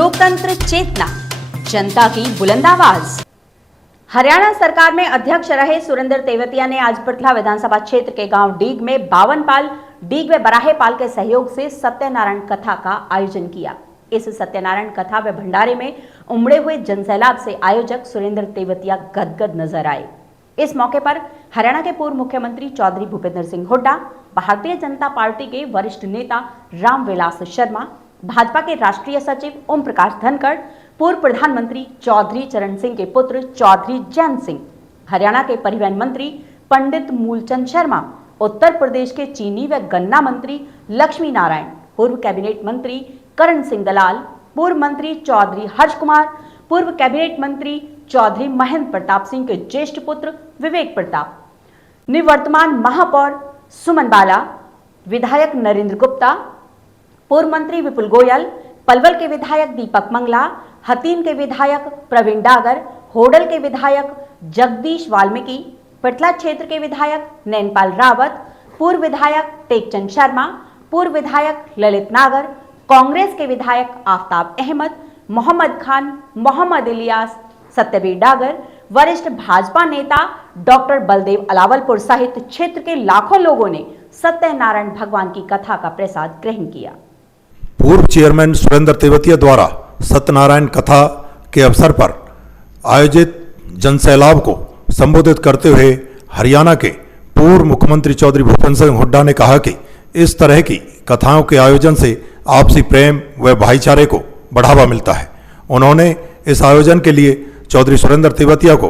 लोकतंत्र चेतना, जनता की बुलंद आवाज। हरियाणा सरकार में अध्यक्ष रहे सुरेंद्र तेवतिया ने आज पिरथला विधानसभा क्षेत्र के गांव डीग में बावनपाल डीग व बराहेपाल के सहयोग से सत्यनारायण कथा का आयोजन किया। इस सत्यनारायण कथा व भंडारे में उमड़े हुए जनसैलाब से आयोजक सुरेंद्र तेवतिया गदगद नजर आए। इस मौके पर हरियाणा के पूर्व मुख्यमंत्री चौधरी भूपेंद्र सिंह हुड्डा, भारतीय जनता पार्टी के वरिष्ठ नेता रामविलास शर्मा, भाजपा के राष्ट्रीय सचिव ओम प्रकाश धनखड़, पूर्व प्रधानमंत्री चौधरी चरण सिंह के पुत्र चौधरी जैन सिंह, हरियाणा के परिवहन मंत्री पंडित मूलचंद शर्मा, उत्तर प्रदेश के चीनी व गन्ना मंत्री लक्ष्मी नारायण, पूर्व कैबिनेट मंत्री करण सिंह दलाल, पूर्व मंत्री चौधरी हर्ष कुमार, पूर्व कैबिनेट मंत्री चौधरी महेंद्र प्रताप सिंह के ज्येष्ठ पुत्र विवेक प्रताप, निवर्तमान महापौर सुमन बाला, विधायक नरेंद्र गुप्ता, पूर्व मंत्री विपुल गोयल, पलवल के विधायक दीपक मंगला, हतीन के विधायक प्रवीण डागर, होडल के विधायक जगदीश वाल्मीकि, पिरथला क्षेत्र के विधायक नैनपाल रावत, पूर्व विधायक टेकचंद शर्मा, पूर्व विधायक ललित नागर, कांग्रेस के विधायक आफ्ताब अहमद, मोहम्मद खान, मोहम्मद इलियास, सत्यवीर डागर, वरिष्ठ भाजपा नेता डॉक्टर बलदेव अलावलपुर सहित क्षेत्र के लाखों लोगों ने सत्यनारायण भगवान की कथा का प्रसाद ग्रहण किया। पूर्व चेयरमैन सुरेंद्र तेवतिया द्वारा सत्यनारायण कथा के अवसर पर आयोजित जनसैलाब को संबोधित करते हुए हरियाणा के पूर्व मुख्यमंत्री चौधरी भूपेंद्र सिंह हुड्डा ने कहा कि इस तरह की कथाओं के आयोजन से आपसी प्रेम व भाईचारे को बढ़ावा मिलता है। उन्होंने इस आयोजन के लिए चौधरी सुरेंद्र तेवतिया को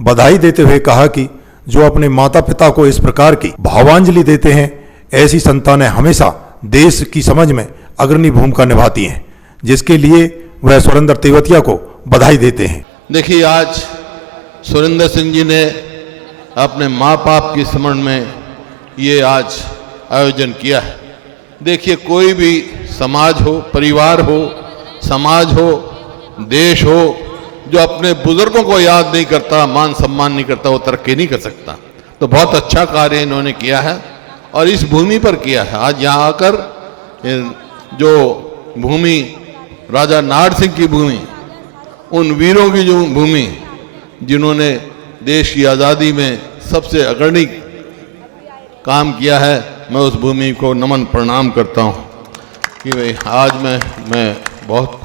बधाई देते हुए कहा कि जो अपने माता पिता को इस प्रकार की भावांजलि देते हैं, ऐसी संतानें हमेशा देश की समझ में अग्रणी भूमिका निभाती हैं, जिसके लिए वह सुरेंद्र तेवतिया को बधाई देते हैं। देखिए, आज सुरेंद्र सिंह जी ने अपने माँ बाप की स्मरण में ये आज आयोजन किया है। देखिए, कोई भी समाज हो, परिवार हो, समाज हो, देश हो, जो अपने बुजुर्गों को याद नहीं करता, मान सम्मान नहीं करता, वो तरक्की नहीं कर सकता। तो बहुत अच्छा कार्य इन्होंने किया है और इस भूमि पर किया है। आज यहाँ आकर जो भूमि राजा नाहर सिंह की भूमि, उन वीरों की जो भूमि जिन्होंने देश की आज़ादी में सबसे अग्रणी काम किया है, मैं उस भूमि को नमन प्रणाम करता हूँ कि भाई आज मैं बहुत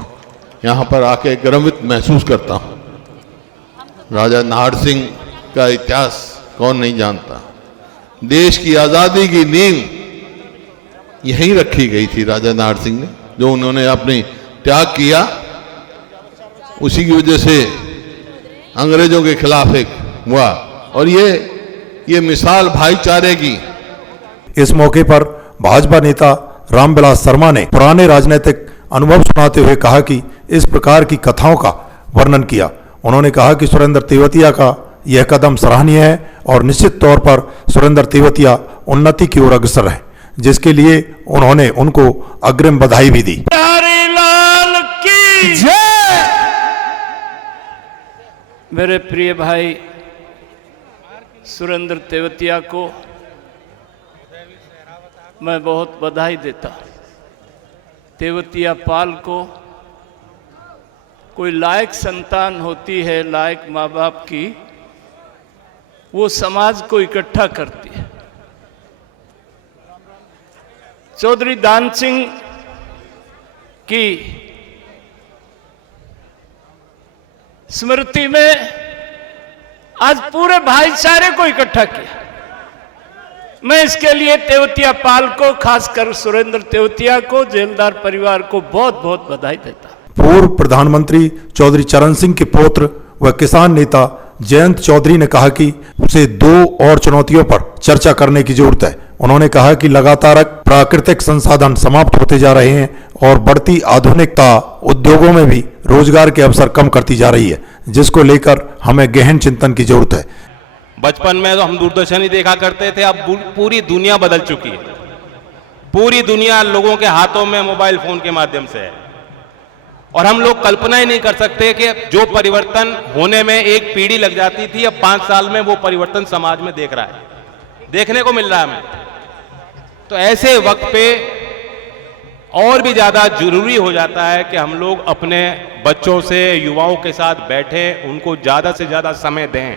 यहाँ पर आके गर्वित महसूस करता हूँ। राजा नाहर सिंह का इतिहास कौन नहीं जानता। देश की आज़ादी की नींव यहीं रखी गई थी राजा नाहर सिंह ने, जो उन्होंने अपनी त्याग किया, उसी की वजह से अंग्रेजों के खिलाफ एक हुआ। और ये मिसाल भाईचारे की। इस मौके पर भाजपा नेता रामविलास शर्मा ने पुराने राजनीतिक अनुभव सुनाते हुए कहा कि इस प्रकार की कथाओं का वर्णन किया। उन्होंने कहा कि सुरेंद्र तेवतिया का यह कदम सराहनीय है और निश्चित तौर पर सुरेंद्र तेवतिया उन्नति की ओर अग्रसर है, जिसके लिए उन्होंने उनको अग्रिम बधाई भी दी। लाल की जय। मेरे प्रिय भाई सुरेंद्र तेवतिया को मैं बहुत बधाई देता हूं। तेवतिया पाल को कोई लायक संतान होती है, लायक माँ बाप की, वो समाज को इकट्ठा करती है। चौधरी दान सिंह की स्मृति में आज पूरे भाईचारे को इकट्ठा किया। मैं इसके लिए तेवतिया पाल को, खासकर सुरेंद्र तेवतिया को, जेलदार परिवार को बहुत बहुत बधाई देता। पूर्व प्रधानमंत्री चौधरी चरण सिंह के पुत्र व किसान नेता जयंत चौधरी ने कहा कि उसे दो और चुनौतियों पर चर्चा करने की जरूरत है। उन्होंने कहा कि लगातार प्राकृतिक संसाधन समाप्त होते जा रहे हैं और बढ़ती आधुनिकता उद्योगों में भी रोजगार के अवसर कम करती जा रही है, जिसको लेकर हमें गहन चिंतन की जरूरत है। बचपन में तो हम दूरदर्शन ही देखा करते थे, अब पूरी दुनिया बदल चुकी है। पूरी दुनिया लोगों के हाथों में मोबाइल फोन के माध्यम से है और हम लोग कल्पना ही नहीं कर सकते कि जो परिवर्तन होने में एक पीढ़ी लग जाती थी, अब 5 साल में वो परिवर्तन समाज में देखने को मिल रहा है हमें। तो ऐसे वक्त पे और भी ज़्यादा जरूरी हो जाता है कि हम लोग अपने बच्चों से, युवाओं के साथ बैठें, उनको ज़्यादा से ज़्यादा समय दें।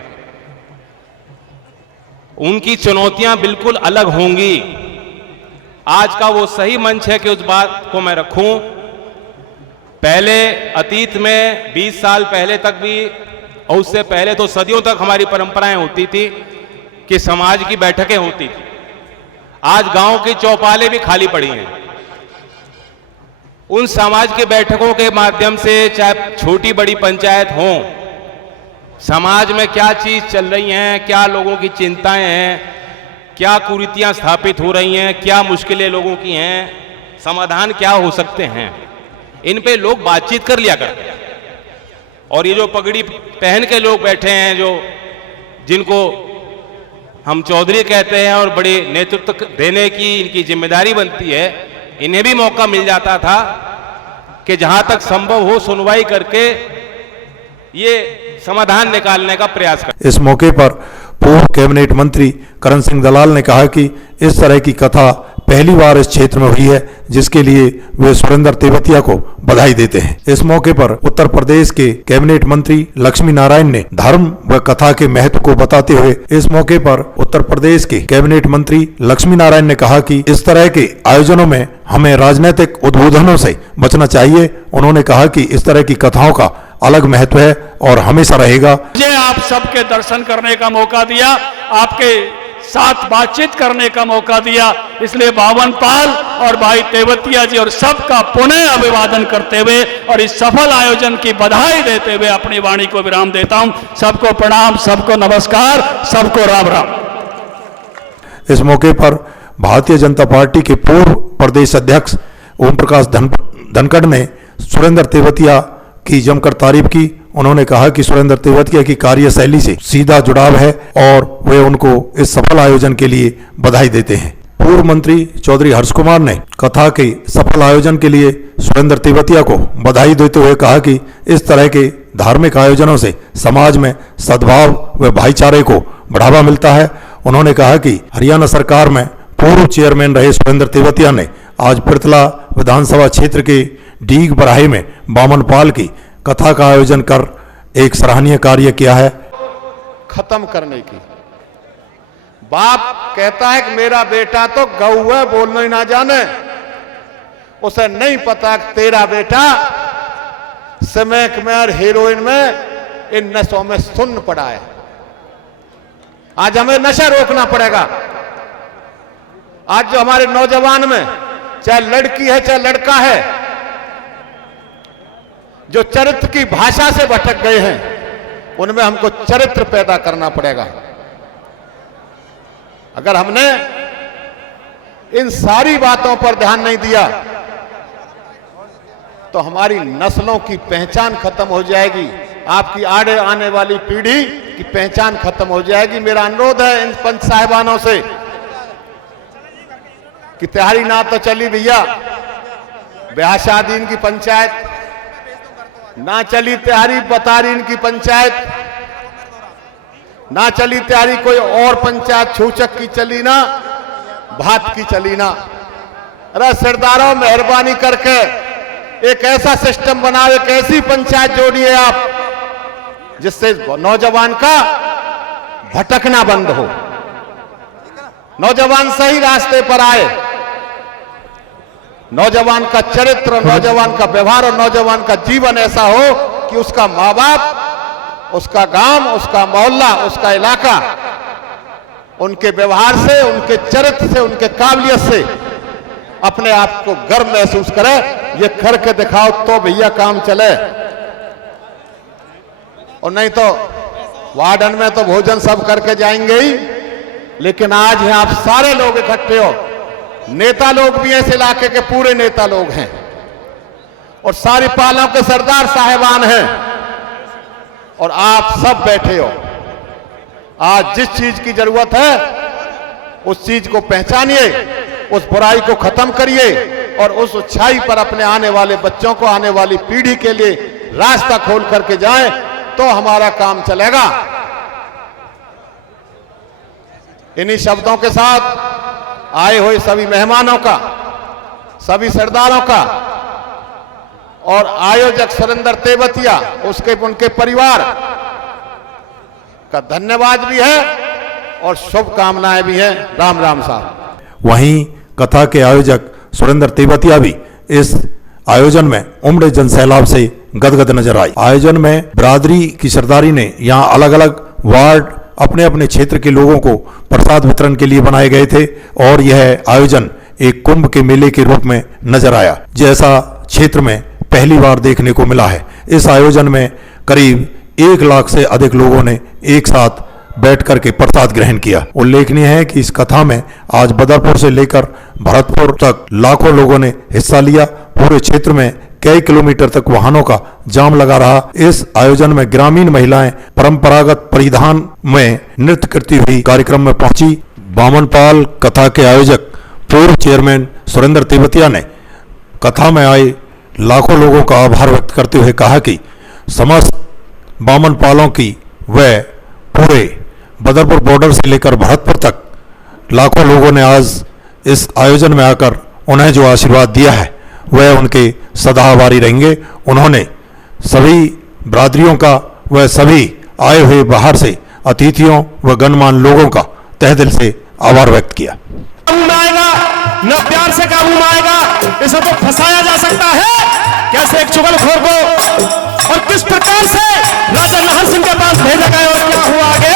उनकी चुनौतियां बिल्कुल अलग होंगी। आज का वो सही मंच है कि उस बात को मैं रखूं। पहले अतीत में 20 साल पहले तक भी, और उससे पहले तो सदियों तक हमारी परंपराएं होती थी कि समाज की बैठकें होती थी। आज गांव की चौपालें भी खाली पड़ी हैं। उन समाज की बैठकों के माध्यम से, चाहे छोटी बड़ी पंचायत हो, समाज में क्या चीज चल रही हैं, क्या लोगों की चिंताएं हैं, क्या कुरीतियां स्थापित हो रही हैं, क्या मुश्किलें लोगों की हैं, समाधान क्या हो सकते हैं, इन पे लोग बातचीत कर लिया करते हैं। और ये जो पगड़ी पहन के लोग बैठे हैं, जिनको हम चौधरी कहते हैं और बड़ी नेतृत्व देने की इनकी जिम्मेदारी बनती है, इन्हें भी मौका मिल जाता था कि जहां तक संभव हो सुनवाई करके ये समाधान निकालने का प्रयास करें। इस मौके पर पूर्व कैबिनेट मंत्री करण सिंह दलाल ने कहा कि इस तरह की कथा पहली बार इस क्षेत्र में हुई है, जिसके लिए वे सुरेंद्र तेवतिया को बधाई देते हैं। इस मौके पर उत्तर प्रदेश के कैबिनेट मंत्री लक्ष्मी नारायण ने धर्म व कथा के महत्व को बताते हुए इस मौके पर उत्तर प्रदेश के कैबिनेट मंत्री लक्ष्मी नारायण ने कहा कि इस तरह के आयोजनों में हमें राजनीतिक उद्बोधनों से बचना चाहिए। उन्होंने कहा कि इस तरह की कथाओं का अलग महत्व है और हमेशा रहेगा। मुझे आप सबके दर्शन करने का मौका दिया, आपके साथ बातचीत करने का मौका दिया, इसलिए बावन पाल और भाई तेवतिया जी और सबका पुनः अभिवादन करते हुए और इस सफल आयोजन की बधाई देते हुए अपनी वाणी को विराम देता हूं। सबको प्रणाम, सबको नमस्कार, सबको राम राम। इस मौके पर भारतीय जनता पार्टी के पूर्व प्रदेश अध्यक्ष ओम प्रकाश धनखड़ ने सुरेंद्र तेवतिया की जमकर तारीफ की। उन्होंने कहा कि सुरेंद्र तेवतिया की कार्यशैली से सीधा जुड़ाव है और वे उनको इस सफल आयोजन के लिए बधाई देते हैं। पूर्व मंत्री चौधरी हर्ष कुमार ने कथा के सफल आयोजन के लिए सुरेंद्र तेवतिया को बधाई देते हुए कहा कि इस तरह के धार्मिक आयोजनों से समाज में सद्भाव व भाईचारे को बढ़ावा मिलता है। उन्होंने कहा कि हरियाणा सरकार में पूर्व चेयरमैन रहे सुरेंद्र तेवतिया ने आज पृथला विधानसभा क्षेत्र के डीग बराहे में बामन पाल की कथा का आयोजन कर एक सराहनीय कार्य किया है। खत्म करने की बाप कहता है कि मेरा बेटा तो गऊ है, बोलना ही ना जाने, उसे नहीं पता कि तेरा बेटा स्मैक में और हीरोइन में, इन नशों में सुन्न पड़ा है। आज हमें नशा रोकना पड़ेगा। आज जो हमारे नौजवान में, चाहे लड़की है चाहे लड़का है, जो चरित्र की भाषा से भटक गए हैं, उनमें हमको चरित्र पैदा करना पड़ेगा। अगर हमने इन सारी बातों पर ध्यान नहीं दिया तो हमारी नस्लों की पहचान खत्म हो जाएगी, आपकी आगे आने वाली पीढ़ी की पहचान खत्म हो जाएगी। मेरा अनुरोध है इन पंच साहिबानों से कि तिहारी ना तो चली भैया, ब्याह शादी इनकी पंचायत ना चली, तिहारी बतारी इनकी पंचायत ना चली, तिहारी कोई और पंचायत छूचक की चली ना, भात की चली ना। अरे सरदारों, मेहरबानी करके एक ऐसा सिस्टम बनाओ, एक ऐसी पंचायत जोड़िए आप जिससे नौजवान का भटकना बंद हो, नौजवान सही रास्ते पर आए, नौजवान का चरित्र, नौजवान का व्यवहार और नौजवान का जीवन ऐसा हो कि उसका माँ बाप, उसका गांव, उसका मोहल्ला, उसका इलाका उनके व्यवहार से, उनके चरित्र से, उनके काबिलियत से अपने आप को गर्व महसूस करे। ये करके दिखाओ तो भैया काम चले, और नहीं तो वार्डन में तो भोजन सब करके जाएंगे ही, लेकिन आज यहाँ आप सारे लोग इकट्ठे हो, नेता लोग भी इस इलाके के पूरे नेता लोग हैं और सारी पालों के सरदार साहिबान हैं, और आप सब बैठे हो। आज जिस चीज की जरूरत है उस चीज को पहचानिए, उस बुराई को खत्म करिए और उस अच्छाई पर अपने आने वाले बच्चों को, आने वाली पीढ़ी के लिए रास्ता खोल करके जाएं, तो हमारा काम चलेगा। इन्हीं शब्दों के साथ आए हुए सभी मेहमानों का सभी सरदारों का और आयोजक सुरेंद्र तेवतिया उनके परिवार का धन्यवाद भी है और शुभकामनाएं भी हैं। राम राम साहब। वहीं कथा के आयोजक सुरेंद्र तेवतिया भी इस आयोजन में उमड़े जनसैलाब से गदगद नजर आई। आयोजन में बिरादरी की सरदारी ने यहाँ अलग अलग वार्ड अपने अपने क्षेत्र के लोगों को प्रसाद वितरण के लिए बनाए गए थे और यह आयोजन एक कुंभ के मेले के रूप में नजर आया, जैसा क्षेत्र में पहली बार देखने को मिला है। इस आयोजन में करीब 1 लाख से अधिक लोगों ने एक साथ बैठ करके प्रसाद ग्रहण किया। उल्लेखनीय है कि इस कथा में आज बदरपुर से लेकर भरतपुर तक लाखों लोगों ने हिस्सा लिया। पूरे क्षेत्र में कई किलोमीटर तक वाहनों का जाम लगा रहा। इस आयोजन में ग्रामीण महिलाएं परंपरागत परिधान में नृत्य करती हुई कार्यक्रम में पहुंची। बामनपाल कथा के आयोजक पूर्व चेयरमैन सुरेंद्र तेवतिया ने कथा में आए लाखों लोगों का आभार व्यक्त करते हुए कहा कि समस्त बामनपालों की व पूरे बदरपुर बॉर्डर से लेकर भरतपुर तक लाखों लोगों ने आज इस आयोजन में आकर उन्हें जो आशीर्वाद दिया है वह उनके सदाबहार रहेंगे। उन्होंने सभी बिरादरियों का व सभी आए हुए बाहर से अतिथियों व गणमान्य लोगों का तहे दिल से आभार व्यक्त किया। न प्यार से काबू में आएगा, इसे तो फंसाया जा सकता है। कैसे एक चुगलखोर को और किस प्रकार से राजा नाहर सिंह के पास भेजा गया और क्या हुआ आगे,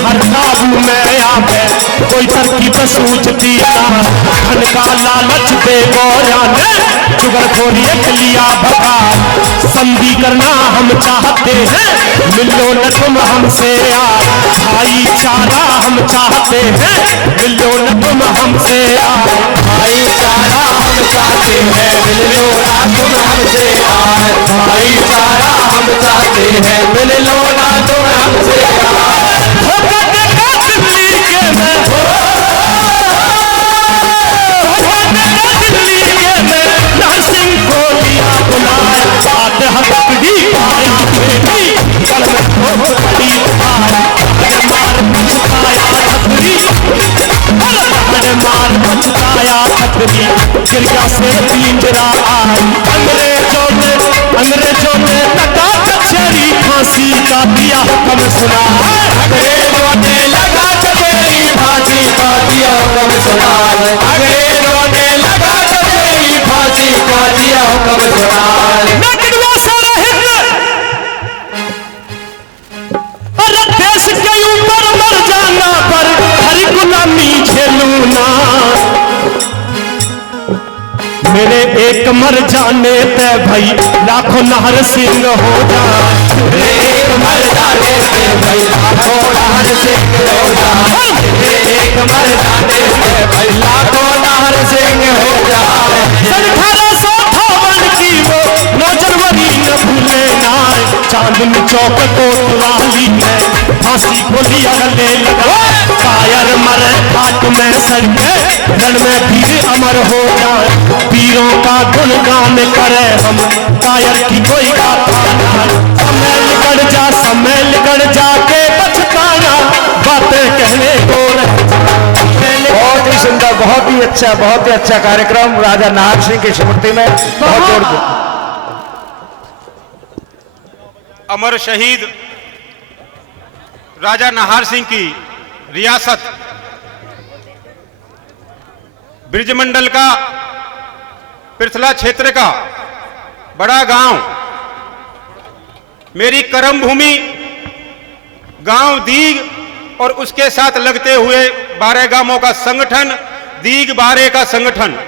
हर काबू में आवे कोई तरकीब सूझती ना, धन का लालच दे गोरा ने चुगलखोरी एक लिया भगा। संधि करना हम चाहते हैं, मिलो न तुम हमसे यार, भाईचारा हम चाहते हैं, मिलो न तुम हमसे यार, भाईचारा हम चाहते हैं, मिलो न तुम हमसे यार, भाईचारा हम चाहते हैं, मिलो न तुम हमसे यार। दिल्ली के मैं नाहर सिंह को लिया बुलाया, बात हथकड़ी कल में खोपड़ी मार हथकड़ी, मार बचताया हथकड़ी, गिर गया से पिंजरा आई। अंग्रेजों ने लगा कचहरी फांसी का दिया हुक्म सुना, अंग्रेजों ने लगा कचहरी फांसी का दिया हुक्म सुना, अंग्रेजों ने लगा कचहरी फांसी का दिया हुक्म सुना। अरे देश के ऊपर मर जाना पर हरी गुलामी झेलूं ना, मेरे एक मर जाने पे भाई लाखों नाहर सिंह हो जाए, मेरे एक मर जाने पे भाई लाखों नाहर सिंह हो जाए, मेरे एक मर जाने पे भाई लाखों नाहर सिंह हो जाए। 1858 की वो 9 जनवरी न भूले ना, चांदनी चौक को वाली है फांसी को लिया गले लगा, कायर मरे घाट में सड़के रण में वीर अमर हो जाए, वीरों का गुणगान करे हम कायर की कोई गाथा ना, समय निकल जाके पछताना बातें कहने को। बहुत ही सुंदर, बहुत ही अच्छा कार्यक्रम राजा नाहर सिंह की स्मृति में। बहुत अमर शहीद राजा नाहर सिंह की रियासत ब्रिजमंडल का पृथला क्षेत्र का बड़ा गांव, मेरी कर्म भूमि गांव दीग और उसके साथ लगते हुए 12 गांवों का संगठन दीग 12 का संगठन,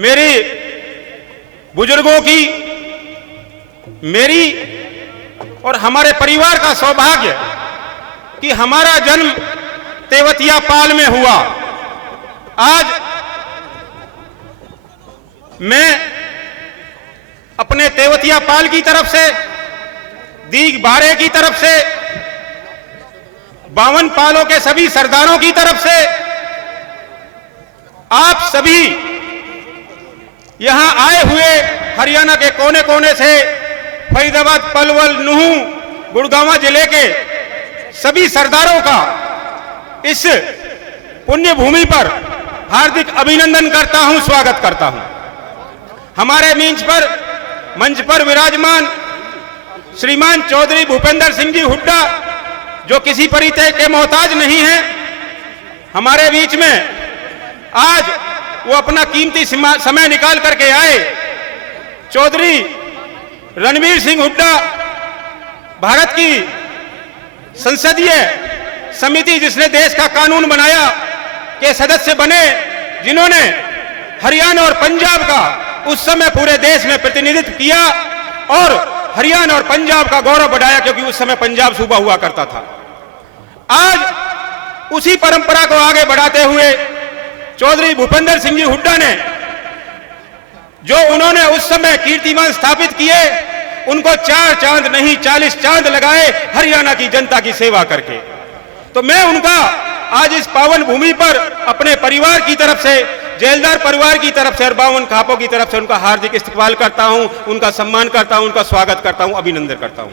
मेरे बुजुर्गों की मेरी और हमारे परिवार का सौभाग्य कि हमारा जन्म तेवतिया पाल में हुआ। आज मैं अपने तेवतिया पाल की तरफ से, दीग बारे की तरफ से, 52 पालों के सभी सरदारों की तरफ से, आप सभी यहां आए हुए हरियाणा के कोने कोने से, फरीदाबाद, पलवल, नूह, गुड़गांव जिले के सभी सरदारों का इस पुण्य भूमि पर हार्दिक अभिनंदन करता हूं, स्वागत करता हूं। हमारे मंच पर विराजमान श्रीमान चौधरी भूपेंद्र सिंह जी हुड्डा, जो किसी परिचय के मोहताज नहीं हैं, हमारे बीच में आज वो अपना कीमती समय निकाल करके आए। चौधरी रणवीर सिंह हुड्डा, भारत की संसदीय समिति जिसने देश का कानून बनाया के सदस्य बने, जिन्होंने हरियाणा और पंजाब का उस समय पूरे देश में प्रतिनिधित्व किया और हरियाणा और पंजाब का गौरव बढ़ाया, क्योंकि उस समय पंजाब सूबा हुआ करता था। आज उसी परंपरा को आगे बढ़ाते हुए चौधरी भूपेंद्र सिंह जी हुड्डा ने, जो उन्होंने उस समय कीर्तिमान स्थापित किए, उनको 4 चांद नहीं 40 चांद लगाए हरियाणा की जनता की सेवा करके। तो मैं उनका आज इस पावन भूमि पर अपने परिवार की तरफ से, जेलदार परिवार की तरफ से और 52 खापों की तरफ से उनका हार्दिक इस्तकबाल करता हूं, उनका सम्मान करता हूं, उनका स्वागत करता हूं, अभिनंदन करता हूं।